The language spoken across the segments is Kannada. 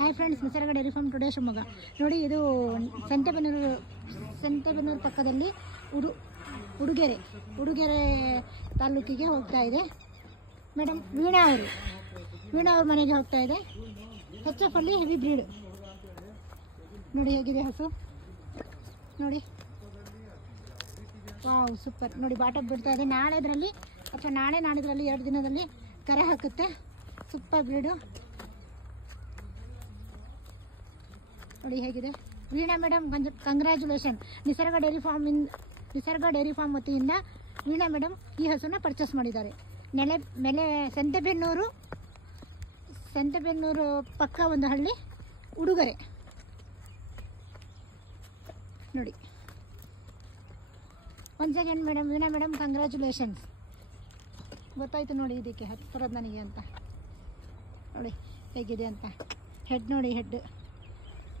ಹಾಯ್ ಫ್ರೆಂಡ್ಸ್, ನಿಸರ್ಗ ಡೈರಿ ಫಾರ್ಮ್ ಟುಡೇ ಶಿವಮೊಗ್ಗ. ನೋಡಿ, ಇದು ಸಂತೆಬೆನ್ನೂರು ಪಕ್ಕದಲ್ಲಿ ಉಡುಗೆರೆ ತಾಲೂಕಿಗೆ ಹೋಗ್ತಾ ಇದೆ. ಮೇಡಮ್ ವೀಣಾ ಅವ್ರ ಮನೆಗೆ ಹೋಗ್ತಾ ಇದೆ. HF ಅಲ್ಲಿ ಹೆವಿ ಬ್ರೀಡ್. ನೋಡಿ ಹೇಗಿದೆ ಹಸು, ನೋಡಿ, ವಾವ್ ಸೂಪರ್. ನೋಡಿ ಬಾಟಪ್ ಬಿಡ್ತಾ ಇದೆ. ನಾಳೆದ್ರಲ್ಲಿ ಅಥವಾ ನಾಡಿದ್ರಲ್ಲಿ 2 ದಿನದಲ್ಲಿ ಕರೆ ಹಾಕುತ್ತೆ. Super breed. ನೋಡಿ ಹೇಗಿದೆ. Veena madam, congratulation. ನಿಸರ್ಗ ಡೈರಿ ಫಾರ್ಮ್ ವತಿಯಿಂದ ವೀಣಾ ಮೇಡಮ್ ಈ ಹಸುನ ಪರ್ಚೇಸ್ ಮಾಡಿದ್ದಾರೆ. ಸಂತೆಬೆನ್ನೂರು ಪಕ್ಕ ಒಂದು ಹಳ್ಳಿ ಉಡುಗೊರೆ. ನೋಡಿ, once again madam, Veena madam congratulations. ಗೊತ್ತಾಯ್ತು ನೋಡಿ ಇದಕ್ಕೆ ಹತ್ತಿರದ ನನಗೆ ಅಂತ. ನೋಡಿ ಹೇಗಿದೆ ಅಂತ. ಹೆಡ್ ನೋಡಿ, head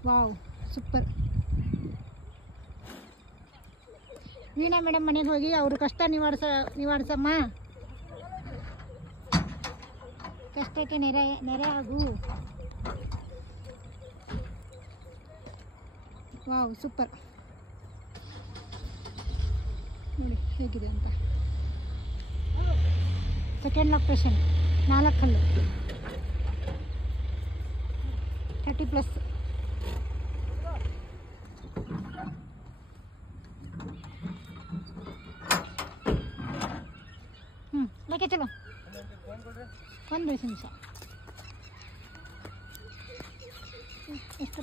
wow super. Veena madam ಮನೆಗೆ ಹೋಗಿ ಅವ್ರ ಕಷ್ಟ ನಿವಾರಿಸಮ್ಮ, ಕಷ್ಟಕ್ಕೆ ನೆರೆ ಆಗು. Wow super. ನೋಡಿ ಹೇಗಿದೆ ಅಂತ. ಸೆಕೆಂಡ್ ಲೊಕೇಶನ್ 4 ಹಲ್ಲು 30+. लेके चलो 1 ನಿಮಿಷ. ಎಷ್ಟು